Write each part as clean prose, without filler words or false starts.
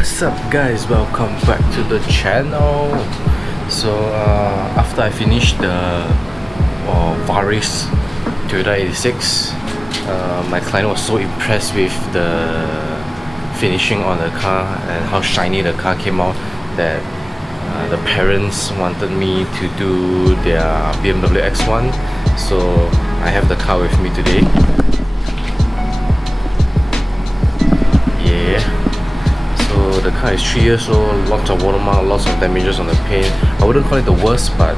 What's up guys, welcome back to the channel. So after I finished the Varis Toyota 86, my client was so impressed with the finishing on the car and how shiny the car came out that the parents wanted me to do their BMW X1. So I have the car with me today. So the car is 3 years old, lots of watermark, lots of damages on the paint. I wouldn't call it the worst, but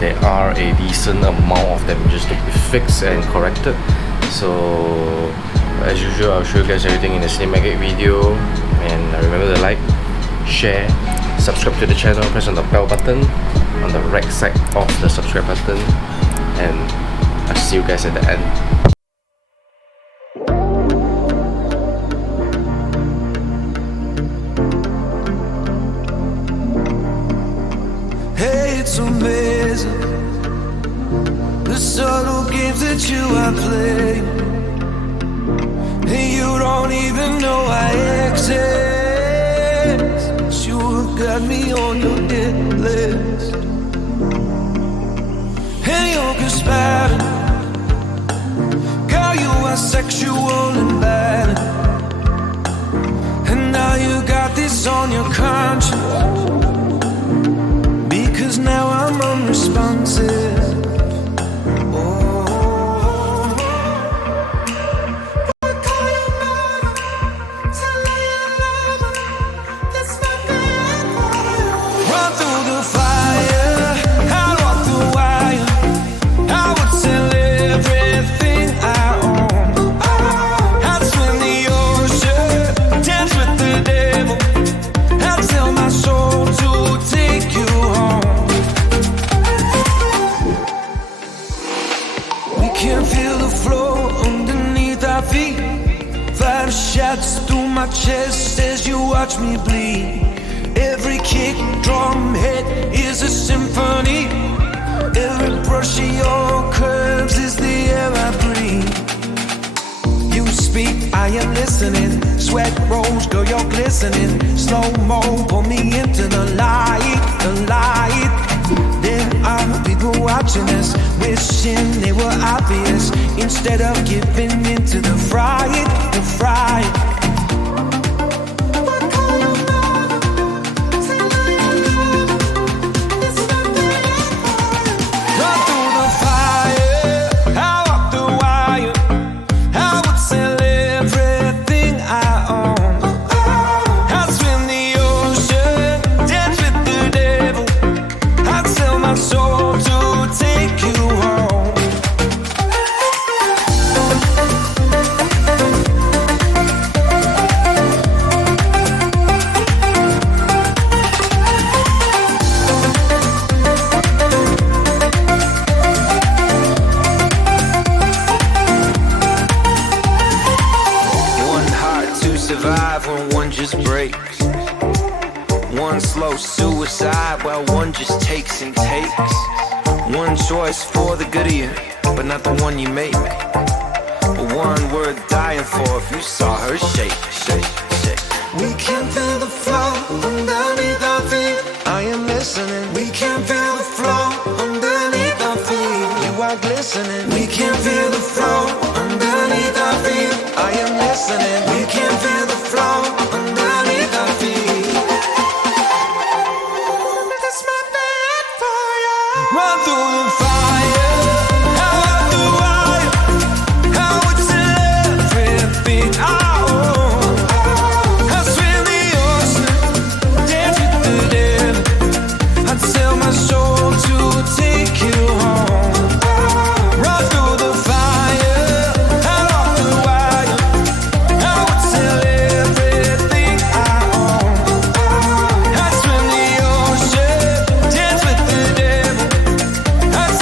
there are a decent amount of damages to be fixed and corrected. So as usual, I'll show you guys everything in the cinematic video. And remember to like, share, subscribe to the channel, press on the bell button on the right side of the subscribe button, and I'll see you guys at the end. It's amazing the subtle games that you are playing, and you don't even know I exist. You have got me on your hit list, and you're conspiring. Girl, you are sexual and bad, and now you got this on your conscience. Cause now I'm unresponsive. Run through the fire, I'd walk the wire. I would sell everything I own. I'd swim the ocean, dance with the devil. I'd sell my soul to take you home. Can't feel the floor underneath our feet. Fire shots through my chest as you watch me bleed. Every kick, drum hit is a symphony. Every brush of your curves is the air I breathe. You speak, I am listening. Sweat rolls, girl, you're glistening. Slow-mo, pull me into the light, the light. There are people watching us, wishing they were obvious, instead of giving into the fright, the fright. Survive when one just breaks. One slow suicide while one just takes and takes. One choice for the good of you, but not the one you make. But one worth dying for if you saw her shake, shake, shake. We can feel the flow underneath our feet. I am listening. We can feel the flow underneath our feet. You are glistening. We can feel the flow underneath our feet. I am listening. We can feel the flow underneath our feet. That's my bed for you. Run through the fire, out the wire. I would sell everything I own. I'd swim the ocean, dance with the devil. I'd sell my soul to take you home. Run through the fire, out the wire. I would sell everything I own. I'd swim the ocean, dance with the devil. I'd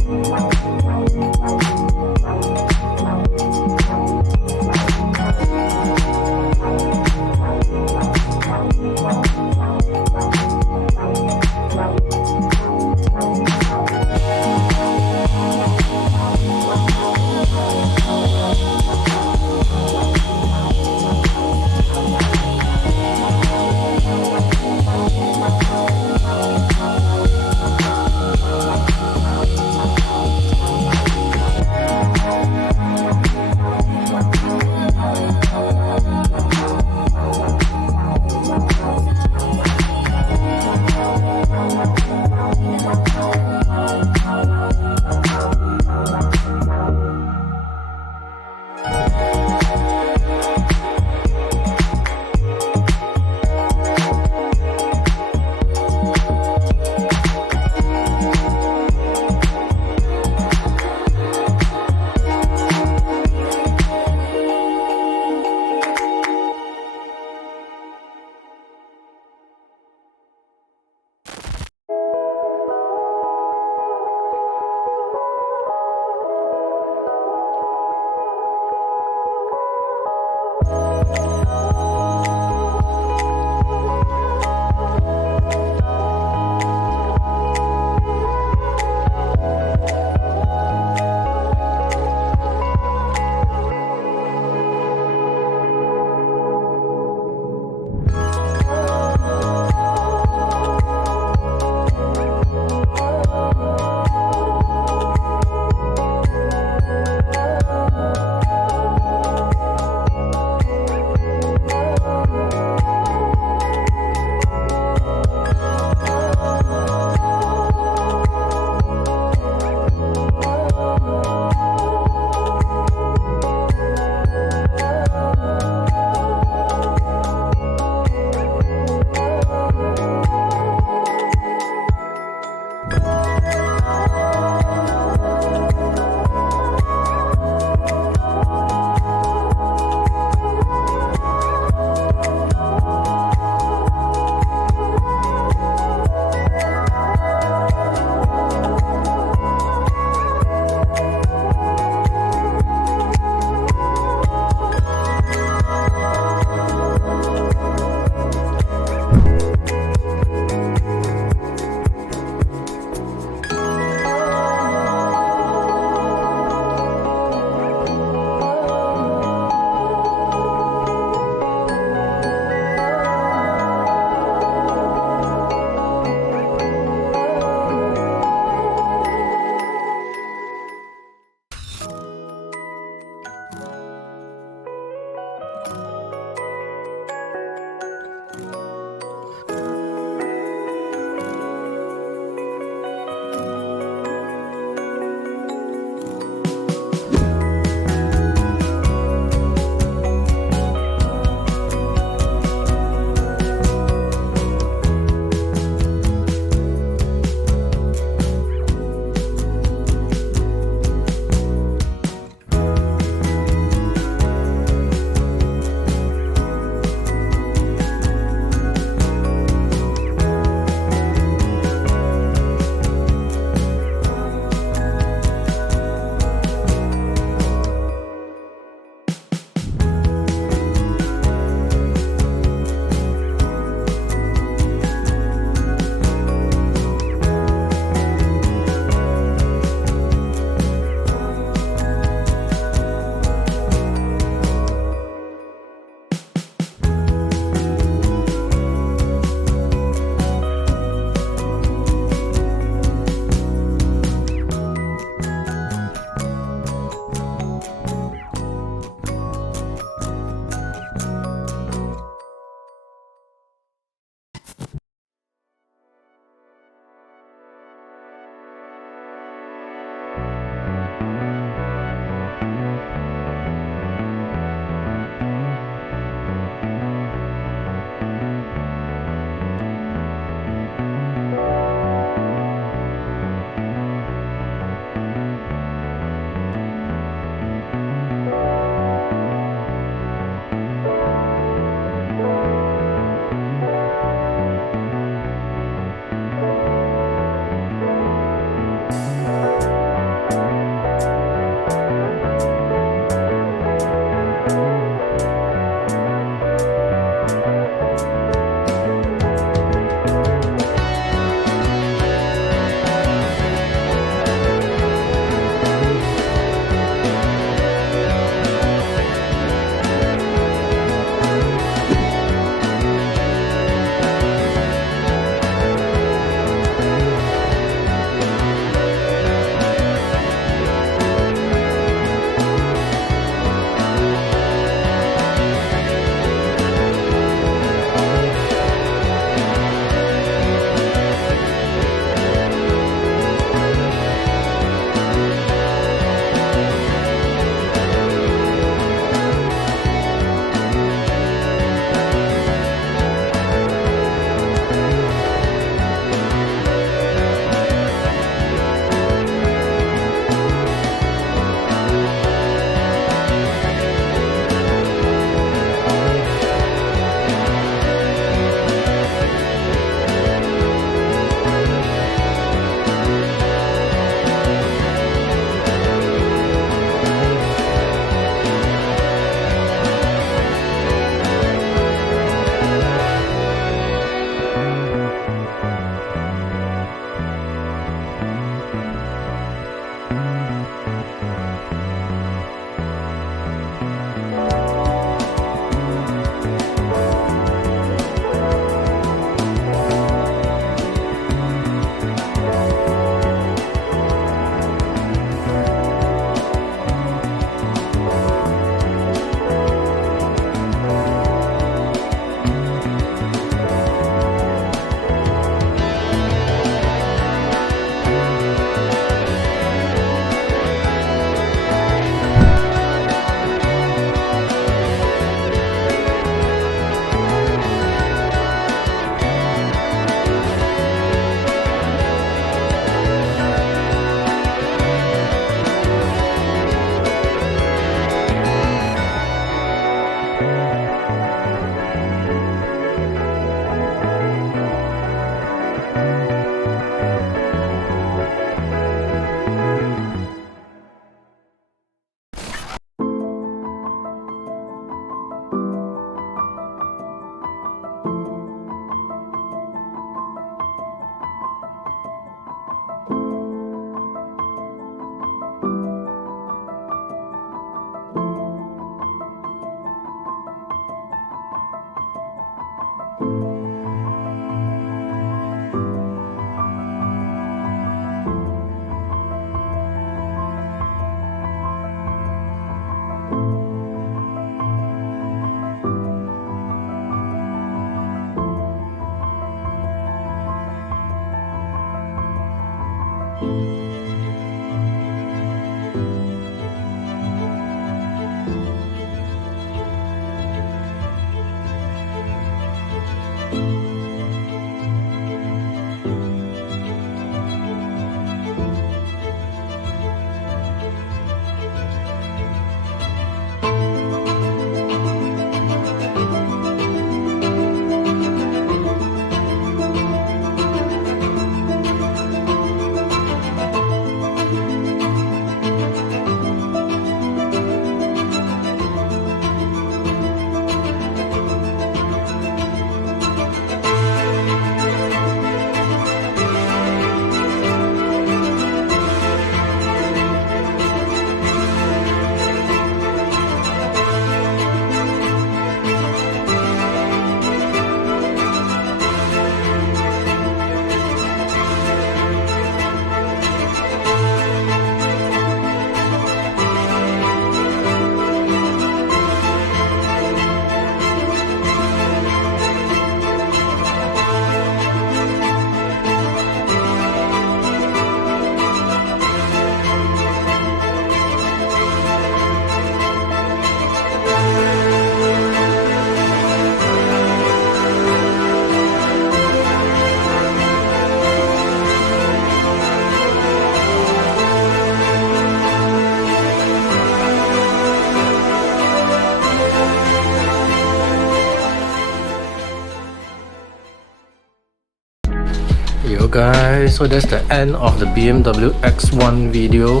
guys, so that's the end of the BMW X1 video.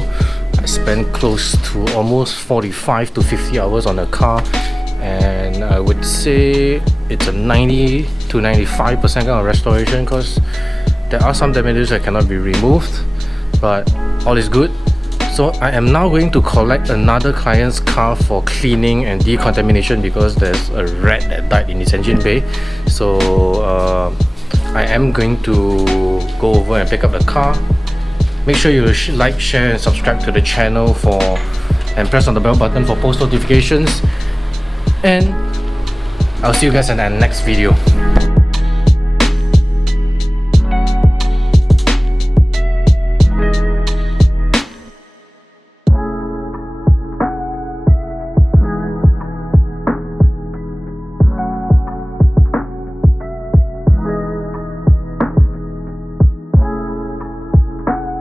I spent close to almost 45 to 50 hours on the car, and I would say it's a 90 to 95% kind of restoration, because there are some damages that cannot be removed, but all is good. So I am now going to collect another client's car for cleaning and decontamination, because there's a rat that died in his engine bay. So I am going to go over and pick up the car. Make sure you like, share and subscribe to the channel and press on the bell button for post notifications, and I'll see you guys in the next video.